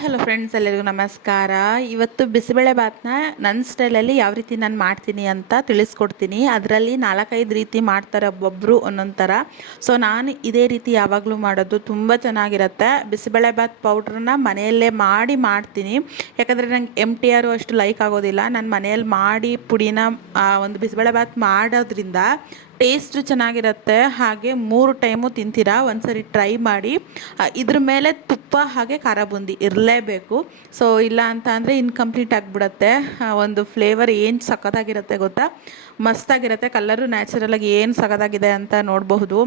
Hello friends ಎಲ್ಲರಿಗೂ ನಮಸ್ಕಾರ. ಇವತ್ತು ಬಿಸಿಬೇಳೆ ಭಾತ್ನ ನನ್ನ ಸ್ಟೈಲಲ್ಲಿ ಯಾವ ರೀತಿ ನಾನು ಮಾಡ್ತೀನಿ ಅಂತ ತಿಳಿಸ್ಕೊಡ್ತೀನಿ. ಅದರಲ್ಲಿ ನಾಲ್ಕೈದು ರೀತಿ ಮಾಡ್ತಾರೆ ಒಬ್ಬೊಬ್ಬರು ಒಂದೊಂದು ಥರ ಸೊ ನಾನು ಇದೇ ರೀತಿ ಯಾವಾಗಲೂ ಮಾಡೋದು ತುಂಬ ಚೆನ್ನಾಗಿರುತ್ತೆ. ಬಿಸಿಬೇಳೆ ಭಾತ್ ಪೌಡ್ರನ್ನ ಮನೆಯಲ್ಲೇ ಮಾಡಿ ಮಾಡ್ತೀನಿ. ಯಾಕಂದರೆ ನಂಗೆ ಎಂ ಟಿ ಆರು ಅಷ್ಟು ಲೈಕ್ ಆಗೋದಿಲ್ಲ. ನಾನು ಮನೆಯಲ್ಲಿ ಮಾಡಿ ಪುಡಿನ ಒಂದು ಬಿಸಿಬೇಳೆ ಭಾತ್ ಮಾಡೋದ್ರಿಂದ ಟೇಸ್ಟು ಚೆನ್ನಾಗಿರುತ್ತೆ. ಹಾಗೆ ಮೂರು ಟೈಮು ತಿಂತೀರಾ? ಒಂದ್ಸರಿ ಟ್ರೈ ಮಾಡಿ. ಇದ್ರ ಮೇಲೆ ತುಪ್ಪ ಹಾಗೆ ಖಾರ ಬೂಂದಿ ಇರಲೇಬೇಕು. ಸೊ ಇಲ್ಲ ಅಂತ ಅಂದರೆ ಇನ್ಕಂಪ್ಲೀಟ್ ಆಗಿಬಿಡತ್ತೆ. ಒಂದು ಫ್ಲೇವರ್ ಏನು ಸಖತ್ತಾಗಿರುತ್ತೆ ಗೊತ್ತಾ? ಮಸ್ತಾಗಿರುತ್ತೆ. ಕಲರು ನ್ಯಾಚುರಲಾಗಿ ಏನು ಸಖತ್ತಾಗಿದೆ ಅಂತ ನೋಡಬಹುದು.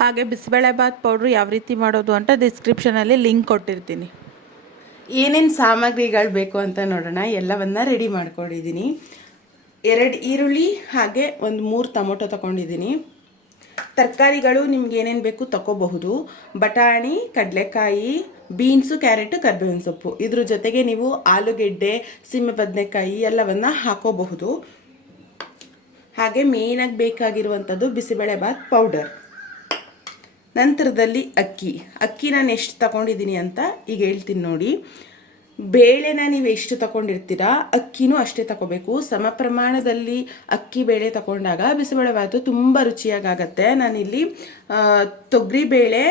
ಹಾಗೆ ಬಿಸಿಬೇಳೆ ಬಾತ್ ಪೌಡ್ರು ಯಾವ ರೀತಿ ಮಾಡೋದು ಅಂತ ಡಿಸ್ಕ್ರಿಪ್ಷನಲ್ಲಿ ಲಿಂಕ್ ಕೊಟ್ಟಿರ್ತೀನಿ. ಏನೇನು ಸಾಮಗ್ರಿಗಳು ಬೇಕು ಅಂತ ನೋಡೋಣ. ಎಲ್ಲವನ್ನ ರೆಡಿ ಮಾಡ್ಕೊಂಡಿದ್ದೀನಿ. ಎರಡು ಈರುಳ್ಳಿ ಹಾಗೆ ಒಂದು ಮೂರು ಟೊಮೊಟೊ ತಗೊಂಡಿದ್ದೀನಿ. ತರಕಾರಿಗಳು ನಿಮ್ಗೆ ಏನೇನು ಬೇಕು ತಗೋಬಹುದು ಬಟಾಣಿ, ಕಡಲೆಕಾಯಿ, ಬೀನ್ಸು, ಕ್ಯಾರೆಟು, ಕರ್ಬೇವಿನ ಸೊಪ್ಪು. ಇದ್ರ ಜೊತೆಗೆ ನೀವು ಆಲೂಗೆಡ್ಡೆ ಸೀಮೆ ಬದನೆಕಾಯಿ ಎಲ್ಲವನ್ನ ಹಾಕೋಬಹುದು. ಹಾಗೆ ಮೇಯ್ನಾಗಿ ಬೇಕಾಗಿರುವಂಥದ್ದು ಬಿಸಿಬೇಳೆಬಾತ್ ಪೌಡರ್ ನಂತರದಲ್ಲಿ ಅಕ್ಕಿ. ಅಕ್ಕಿ ನಾನು ಎಷ್ಟು ತಗೊಂಡಿದ್ದೀನಿ ಅಂತ ಈಗ ಹೇಳ್ತೀನಿ ನೋಡಿ. ಬೇಳೆನ ನೀವು ಎಷ್ಟು ತಗೊಂಡಿರ್ತೀರಾ ಅಕ್ಕಿನೂ ಅಷ್ಟೇ ತಗೋಬೇಕು ಸಮ ಪ್ರಮಾಣದಲ್ಲಿ ಅಕ್ಕಿ ಬೇಳೆ ತಗೊಂಡಾಗ ಬಿಸಿಬೇಳೆಬಾತು ತುಂಬ ರುಚಿಯಾಗತ್ತೆ ನಾನಿಲ್ಲಿ ತೊಗರಿ ಬೇಳೆ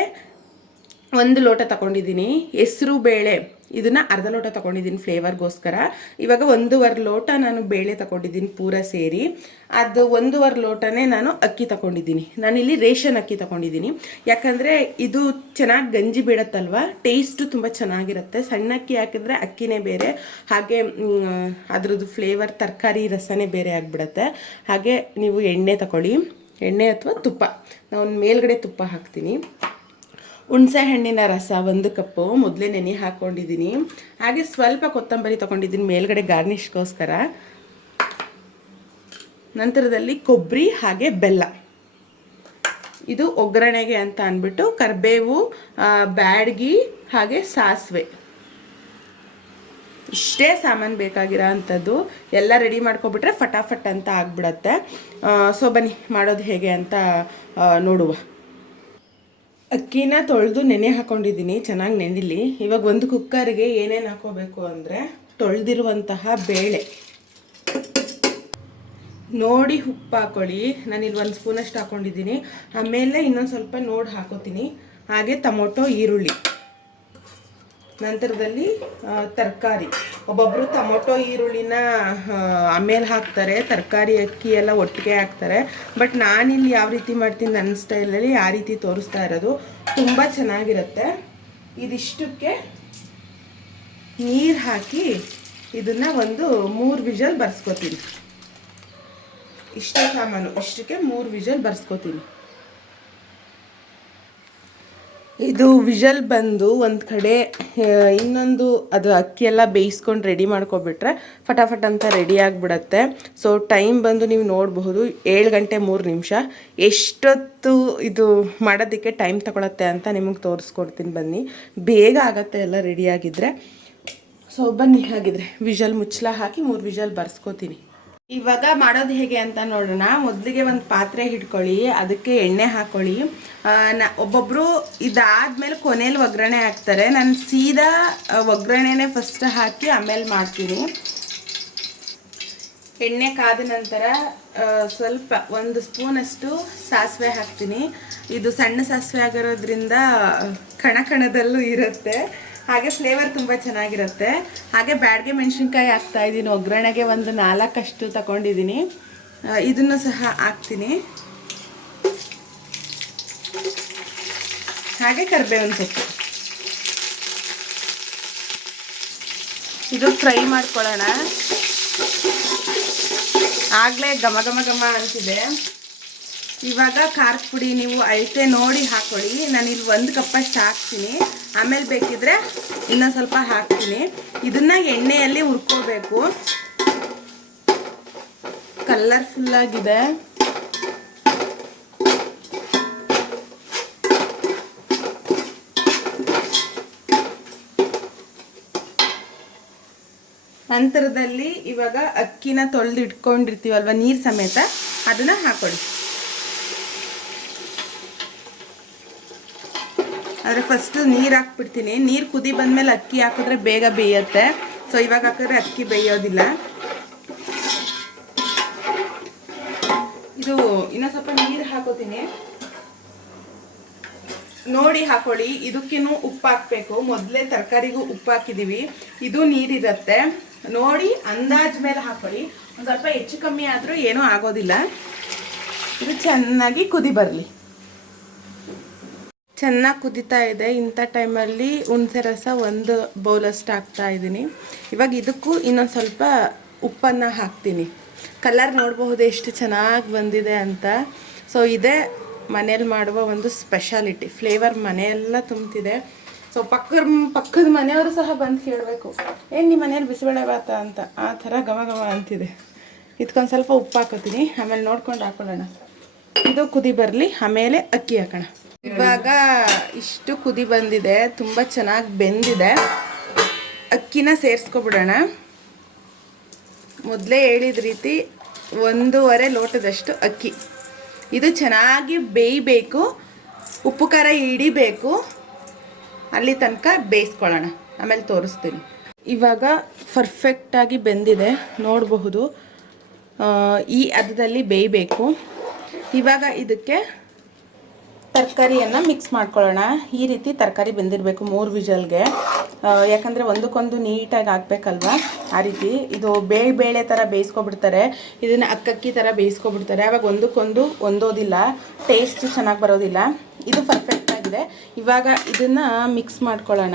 ಒಂದು ಲೋಟ ತಗೊಂಡಿದ್ದೀನಿ ಹೆಸರು ಬೇಳೆ. ಇದನ್ನ ಅರ್ಧ ಲೋಟ ತಗೊಂಡಿದ್ದೀನಿ ಫ್ಲೇವರ್ಗೋಸ್ಕರ. ಇವಾಗ ಒಂದೂವರೆ ಲೋಟ ನಾನು ಬೇಳೆ ತಗೊಂಡಿದ್ದೀನಿ ಪೂರ ಸೇರಿ. ಅದು ಒಂದೂವರೆ ಲೋಟನೇ ನಾನು ಅಕ್ಕಿ ತಗೊಂಡಿದ್ದೀನಿ. ನಾನಿಲ್ಲಿ ರೇಷನ್ ಅಕ್ಕಿ ತಗೊಂಡಿದ್ದೀನಿ. ಯಾಕಂದರೆ ಇದು ಚೆನ್ನಾಗಿ ಗಂಜಿ ಬಿಡತ್ತಲ್ವ? ಟೇಸ್ಟು ತುಂಬ ಚೆನ್ನಾಗಿರುತ್ತೆ. ಸಣ್ಣ ಅಕ್ಕಿ ಹಾಕಿದ್ರೆ ಅಕ್ಕಿನೇ ಬೇರೆ. ಹಾಗೆ ಅದರದ್ದು ಫ್ಲೇವರ್, ತರಕಾರಿ, ರಸನೇ ಬೇರೆ ಆಗಿಬಿಡತ್ತೆ. ಹಾಗೆ ನೀವು ಎಣ್ಣೆ ತಗೊಳ್ಳಿ. ಎಣ್ಣೆ ಅಥವಾ ತುಪ್ಪ. ನಾನು ಮೇಲ್ಗಡೆ ತುಪ್ಪ ಹಾಕ್ತೀನಿ. ಹುಣಸೆ ಹಣ್ಣಿನ ರಸ ಒಂದು ಕಪ್ಪು, ಮೊದಲೇ ನೆನೆ ಹಾಕ್ಕೊಂಡಿದ್ದೀನಿ ಹಾಗೆ ಸ್ವಲ್ಪ ಕೊತ್ತಂಬರಿ ತೊಗೊಂಡಿದ್ದೀನಿ, ಮೇಲ್ಗಡೆ ಗಾರ್ನಿಷ್ಗೋಸ್ಕರ. ನಂತರದಲ್ಲಿ ಕೊಬ್ಬರಿ ಹಾಗೆ ಬೆಲ್ಲ. ಇದು ಒಗ್ಗರಣೆಗೆ ಅಂತ ಅಂದ್ಬಿಟ್ಟು ಕರಿಬೇವು ಬ್ಯಾಡ್ಗಿ ಹಾಗೆ ಸಾಸಿವೆ. ಇಷ್ಟೇ ಸಾಮಾನು ಬೇಕಾಗಿರೋ ಅಂಥದ್ದು. ಎಲ್ಲ ರೆಡಿ ಮಾಡ್ಕೊಬಿಟ್ರೆ ಫಟಾಫಟ್ ಅಂತ ಆಗ್ಬಿಡತ್ತೆ. ಸೊ ಬನ್ನಿ, ಮಾಡೋದು ಹೇಗೆ ಅಂತ ನೋಡುವ. ಅಕ್ಕಿನ ತೊಳೆದು ನೆನೆ ಹಾಕೊಂಡಿದ್ದೀನಿ, ಚೆನ್ನಾಗಿ ನೆನಿಲಿ. ಇವಾಗ ಒಂದು ಕುಕ್ಕರ್ಗೆ ಏನೇನು ಹಾಕೋಬೇಕು ಅಂದರೆ ತೊಳೆದಿರುವಂತಹ ಬೇಳೆ. ನೋಡಿ ಉಪ್ಪು ಹಾಕೊಳ್ಳಿ. ನಾನು ಇಲ್ಲಿ ಒಂದು ಸ್ಪೂನಷ್ಟು ಹಾಕೊಂಡಿದ್ದೀನಿ. ಆಮೇಲೆ ಇನ್ನೊಂದು ಸ್ವಲ್ಪ ನೋಡಿ ಹಾಕೋತೀನಿ. ಹಾಗೆ ಟೊಮೊಟೊ, ಈರುಳ್ಳಿ. ನಂತರದಲ್ಲಿ ತರಕಾರಿ. ಒಬ್ಬೊಬ್ಬರು ಟೊಮೊಟೊ, ಈರುಳ್ಳಿನ ಆಮೇಲೆ ಹಾಕ್ತಾರೆ, ತರಕಾರಿ, ಅಕ್ಕಿ ಎಲ್ಲ ಒಟ್ಟಿಗೆ ಹಾಕ್ತಾರೆ. ಬಟ್ ನಾನಿಲ್ಲಿ ಯಾವ ರೀತಿ ಮಾಡ್ತೀನಿ ನನ್ನ ಸ್ಟೈಲಲ್ಲಿ ಆ ರೀತಿ ತೋರಿಸ್ತಾ ಇರೋದು. ತುಂಬ ಚೆನ್ನಾಗಿರುತ್ತೆ. ಇದಿಷ್ಟಕ್ಕೆ ನೀರು ಹಾಕಿ ಇದನ್ನು ಒಂದು ಮೂರು ವಿಷಲ್ ಬರ್ಸ್ಕೊತೀನಿ. ಇಷ್ಟೇ ಸಾಮಾನು, ಇಷ್ಟಕ್ಕೆ ಮೂರು ವಿಷಲ್ ಬರ್ಸ್ಕೊತೀನಿ. ಇದು ವಿಷಲ್ ಬಂದು ಒಂದು ಕಡೆ ಇನ್ನೊಂದು ಅದು ಅಕ್ಕಿ ಎಲ್ಲ ಬೇಯಿಸ್ಕೊಂಡು ರೆಡಿ ಮಾಡ್ಕೊಬಿಟ್ರೆ ಫಟಾಫಟ್ ಅಂತ ರೆಡಿ ಆಗಿಬಿಡತ್ತೆ. ಸೊ ಟೈಮ್ ಬಂದು ನೀವು ನೋಡಬಹುದು, ಏಳು ಗಂಟೆ ಮೂರು ನಿಮಿಷ. ಎಷ್ಟೊತ್ತು ಇದು ಮಾಡೋದಕ್ಕೆ ಟೈಮ್ ತಗೊಳತ್ತೆ ಅಂತ ನಿಮಗೆ ತೋರಿಸ್ಕೊಡ್ತೀನಿ ಬನ್ನಿ. ಬೇಗ ಆಗತ್ತೆ ಎಲ್ಲ ರೆಡಿಯಾಗಿದ್ದರೆ ಸೊ ಬನ್ನಿ ಹಾಗಿದ್ರೆ ವಿಷಲ್ ಮುಚ್ಚಲ ಹಾಕಿ ಮೂರು ವಿಷಲ್ ಬರ್ಸ್ಕೊತೀನಿ. ಇವಾಗ ಮಾಡೋದು ಹೇಗೆ ಅಂತ ನೋಡೋಣ. ಮೊದಲಿಗೆ ಒಂದು ಪಾತ್ರೆ ಹಿಡ್ಕೊಳ್ಳಿ ಅದಕ್ಕೆ ಎಣ್ಣೆ ಹಾಕೊಳ್ಳಿ. ಆ, ನ ಒಬ್ಬೊಬ್ಬರು ಇದಾದ್ಮೇಲೆ ಕೊನೆಯಲ್ಲಿ ಒಗ್ಗರಣೆ ಹಾಕ್ತಾರೆ. ನಾನು ಸೀದಾ ಒಗ್ಗರಣೆನೇ ಫಸ್ಟ್ ಹಾಕಿ ಆಮೇಲೆ ಮಾಡ್ತೀನಿ. ಎಣ್ಣೆ ಕಾದ ನಂತರ ಸ್ವಲ್ಪ ಒಂದು ಸ್ಪೂನಷ್ಟು ಸಾಸಿವೆ ಹಾಕ್ತೀನಿ. ಇದು ಸಣ್ಣ ಸಾಸಿವೆ ಆಗಿರೋದ್ರಿಂದ ಕಣ ಕಣದಲ್ಲೂ ಇರುತ್ತೆ. ಹಾಗೆ ಫ್ಲೇವರ್ ತುಂಬ ಚೆನ್ನಾಗಿರುತ್ತೆ. ಹಾಗೆ ಬ್ಯಾಡ್ಗೆ ಮೆಣಸಿನ್ಕಾಯಿ ಹಾಕ್ತಾ ಇದ್ದೀನಿ. ಒಗ್ಗರಣೆಗೆ ಒಂದು ನಾಲ್ಕಷ್ಟು ತಗೊಂಡಿದ್ದೀನಿ. ಇದನ್ನು ಸಹ ಹಾಕ್ತೀನಿ. ಹಾಗೆ ಕರಿಬೇವಿನ ಸೊಪ್ಪು. ಇದು ಫ್ರೈ ಮಾಡ್ಕೊಳ್ಳೋಣ. ಆಗಲೇ ಘಮ ಘಮ ಘಮ ಅಂತಿದೆ. ಇವಾಗ ಖಾರದ ಪುಡಿ ನೀವು ಅಳತೆ ನೋಡಿ ಹಾಕೊಳ್ಳಿ. ನಾನು ಇಲ್ಲಿ ಒಂದು ಕಪ್ಪಷ್ಟು ಹಾಕ್ತೀನಿ. ಆಮೇಲೆ ಬೇಕಿದ್ರೆ ಇನ್ನೊಂದು ಸ್ವಲ್ಪ ಹಾಕ್ತೀನಿ. ಇದನ್ನ ಎಣ್ಣೆಯಲ್ಲಿ ಹುರ್ಕೋಬೇಕು. ಕಲರ್ಫುಲ್ ಆಗಿದೆ. ನಂತರದಲ್ಲಿ ಇವಾಗ ಅಕ್ಕಿನ ತೊಳೆದು ಇಟ್ಕೊಂಡಿರ್ತೀವಲ್ವ ನೀರು ಸಮೇತ, ಅದನ್ನ ಹಾಕೊಳ್ಳಿ. ಆದರೆ ಫಸ್ಟ್ ನೀರು ಹಾಕ್ಬಿಡ್ತೀನಿ. ನೀರು ಕುದಿ ಬಂದಮೇಲೆ ಅಕ್ಕಿ ಹಾಕಿದ್ರೆ ಬೇಗ ಬೇಯುತ್ತೆ. ಸೊ ಇವಾಗ ಹಾಕಿದ್ರೆ ಅಕ್ಕಿ ಬೇಯೋದಿಲ್ಲ. ಇದು ಇನ್ನೊಂದು ಸ್ವಲ್ಪ ನೀರು ಹಾಕೋತೀನಿ. ನೋಡಿ ಹಾಕೊಳ್ಳಿ. ಇದಕ್ಕೇನು ಉಪ್ಪು ಹಾಕಬೇಕು. ಮೊದಲೇ ತರಕಾರಿಗೂ ಉಪ್ಪು ಹಾಕಿದ್ದೀವಿ ಇದು ನೀರಿರುತ್ತೆ. ನೋಡಿ ಅಂದಾಜ್ ಮೇಲೆ ಹಾಕೊಳ್ಳಿ. ಒಂದು ಸ್ವಲ್ಪ ಹೆಚ್ಚು ಕಮ್ಮಿ ಆದರೂ ಏನೂ ಆಗೋದಿಲ್ಲ. ಇದು ಚೆನ್ನಾಗಿ ಕುದಿ ಬರಲಿ. ಚೆನ್ನಾಗಿ ಕುದೀತಾ ಇದೆ. ಇಂಥ ಟೈಮಲ್ಲಿ ಹುಣಸೆ ರಸ ಒಂದು ಬೌಲಷ್ಟು ಹಾಕ್ತಾ ಇದ್ದೀನಿ. ಇವಾಗ ಇದಕ್ಕೂ ಇನ್ನೊಂದು ಸ್ವಲ್ಪ ಉಪ್ಪನ್ನು ಹಾಕ್ತೀನಿ. ಕಲರ್ ನೋಡಬಹುದು ಎಷ್ಟು ಚೆನ್ನಾಗಿ ಬಂದಿದೆ ಅಂತ. ಸೊ ಇದೇ ಮನೇಲಿ ಮಾಡುವ ಒಂದು ಸ್ಪೆಷಾಲಿಟಿ ಫ್ಲೇವರ್ ಮನೆಯೆಲ್ಲ ತುಂಬ್ತಿದೆ. ಸೊ ಪಕ್ಕದ ಪಕ್ಕದ ಮನೆಯವರು ಸಹ ಬಂದು ಕೇಳಬೇಕು. ಏನು ನಿಮ್ಮ ಮನೇಲಿ ಬಿಸಿಬೇಳೆ ಭಾತ ಅಂತ? ಆ ಥರ ಘಮ ಘಮ ಅಂತಿದೆ. ಇದಕ್ಕೊಂದು ಸ್ವಲ್ಪ ಉಪ್ಪು ಹಾಕೋತೀನಿ. ಆಮೇಲೆ ನೋಡ್ಕೊಂಡು ಹಾಕೊಳ್ಳೋಣ. ಇದು ಕುದಿ ಬರಲಿ, ಆಮೇಲೆ ಅಕ್ಕಿ ಹಾಕೋಣ. ಇವಾಗ ಇಷ್ಟು ಕುದಿ ಬಂದಿದೆ, ತುಂಬ ಚೆನ್ನಾಗಿ ಬೆಂದಿದೆ. ಅಕ್ಕಿನ ಸೇರಿಸ್ಕೊಬಿಡೋಣ. ಮೊದಲೇ ಹೇಳಿದ ರೀತಿ ಒಂದೂವರೆ ಲೋಟದಷ್ಟು ಅಕ್ಕಿ. ಇದು ಚೆನ್ನಾಗಿ ಬೇಯಬೇಕು, ಉಪ್ಪು ಖಾರ ಹಿಡಿಬೇಕು. ಅಲ್ಲಿ ತನಕ ಬೇಯಿಸ್ಕೊಳ್ಳೋಣ. ಆಮೇಲೆ ತೋರಿಸ್ತೀನಿ. ಇವಾಗ ಪರ್ಫೆಕ್ಟಾಗಿ ಬೆಂದಿದೆ, ನೋಡಬಹುದು. ಈ ಹದದಲ್ಲಿ ಬೇಯಬೇಕು. ಇವಾಗ ಇದಕ್ಕೆ ತರಕಾರಿಯನ್ನು ಮಿಕ್ಸ್ ಮಾಡ್ಕೊಳ್ಳೋಣ. ಈ ರೀತಿ ತರಕಾರಿ ಬೆಂದಿರಬೇಕು ಮೂರು ವಿಜಲ್ಗೆ. ಯಾಕಂದರೆ ಒಂದಕ್ಕೊಂದು ನೀಟಾಗಿ ಹಾಕ್ಬೇಕಲ್ವ? ಆ ರೀತಿ ಇದು ಬೇಳೆ ಬೇಳೆ ಥರ ಬೇಯಿಸ್ಕೊಬಿಡ್ತಾರೆ. ಇದನ್ನು ಅಕ್ಕಕ್ಕಿ ಥರ ಬೇಯಿಸ್ಕೊಬಿಡ್ತಾರೆ. ಆವಾಗ ಒಂದಕ್ಕೊಂದು ಒಂದೋದಿಲ್ಲ. ಟೇಸ್ಟ್ ಚೆನ್ನಾಗಿ ಬರೋದಿಲ್ಲ. ಇದು ಪರ್ಫೆಕ್ಟ್ ಆಗಿದೆ. ಇವಾಗ ಇದನ್ನು ಮಿಕ್ಸ್ ಮಾಡ್ಕೊಳ್ಳೋಣ.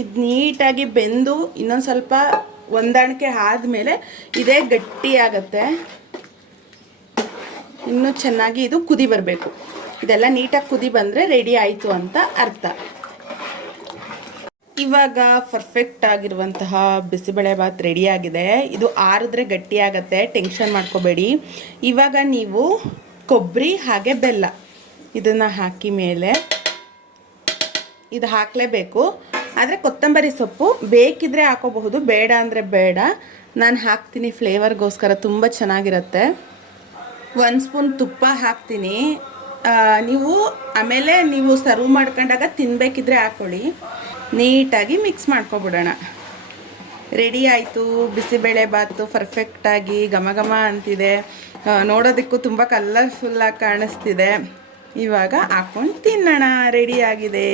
ಇದು ನೀಟಾಗಿ ಬೆಂದು ಇನ್ನೊಂದು ಸ್ವಲ್ಪ ಹೊಂದಾಣಿಕೆ ಆದಮೇಲೆ ಇದೇ ಗಟ್ಟಿಯಾಗತ್ತೆ. ಇನ್ನೂ ಚೆನ್ನಾಗಿ ಇದು ಕುದಿ ಬರಬೇಕು. ಇದೆಲ್ಲ ನೀಟಾಗಿ ಕುದಿ ಬಂದರೆ ರೆಡಿ ಆಯಿತು ಅಂತ ಅರ್ಥ. ಇವಾಗ ಪರ್ಫೆಕ್ಟ್ ಆಗಿರುವಂತಹ ಬಿಸಿಬೇಳೆಭಾತ್ ರೆಡಿಯಾಗಿದೆ ಇದು ಆರಿದ್ರೆ ಗಟ್ಟಿಯಾಗತ್ತೆ ಟೆನ್ಷನ್ ಮಾಡ್ಕೋಬೇಡಿ. ಇವಾಗ ನೀವು ಕೊಬ್ಬರಿ ಹಾಗೆ ಬೆಲ್ಲ ಇದನ್ನು ಹಾಕಿ ಮೇಲೆ ಇದು ಹಾಕಲೇಬೇಕು. ಆದರೆ ಕೊತ್ತಂಬರಿ ಸೊಪ್ಪು ಬೇಕಿದ್ರೆ ಹಾಕೋಬಹುದು, ಬೇಡ ಅಂದರೆ ಬೇಡ. ನಾನು ಹಾಕ್ತೀನಿ, ಫ್ಲೇವರ್ಗೋಸ್ಕರ ತುಂಬ ಚೆನ್ನಾಗಿರುತ್ತೆ. ಒಂದು ಸ್ಪೂನ್ ತುಪ್ಪ ಹಾಕ್ತೀನಿ. ನೀವು ಆಮೇಲೆ ನೀವು ಸರ್ವ್ ಮಾಡ್ಕೊಂಡಾಗ ತಿನ್ನಬೇಕಿದ್ರೆ ಹಾಕ್ಕೊಳ್ಳಿ ನೀಟಾಗಿ ಮಿಕ್ಸ್ ಮಾಡ್ಕೊಬಿಡೋಣ. ರೆಡಿ ಆಯಿತು, ಬಿಸಿಬೇಳೆ ಬಾತು ಪರ್ಫೆಕ್ಟಾಗಿ ಘಮ ಘಮ ಅಂತಿದೆ. ನೋಡೋದಕ್ಕೂ ತುಂಬ ಕಲರ್ಫುಲ್ಲಾಗಿ ಕಾಣಿಸ್ತಿದೆ. ಇವಾಗ ಹಾಕ್ಕೊಂಡು ತಿನ್ನೋಣ, ರೆಡಿ ಆಗಿದೆ.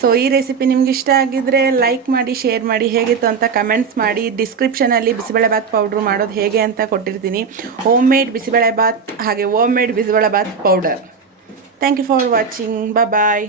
ಸೊ ಈ ರೆಸಿಪಿ ನಿಮ್ಗೆ ಇಷ್ಟ ಆಗಿದ್ರೆ ಲೈಕ್ ಮಾಡಿ ಶೇರ್ ಮಾಡಿ ಹೇಗಿತ್ತು ಅಂತ ಕಮೆಂಟ್ಸ್ ಮಾಡಿ. ಡಿಸ್ಕ್ರಿಪ್ಷನಲ್ಲಿ ಬಿಸಿಬೇಳೆಬಾತ್ ಪೌಡ್ರ್ ಮಾಡೋದು ಹೇಗೆ ಅಂತ ಕೊಟ್ಟಿರ್ತೀನಿ. ಹೋಮ್ ಮೇಡ್ ಬಿಸಿಬೇಳೆಬಾತ್ ಹಾಗೆ home made bisibelebath powder thank you for watching bye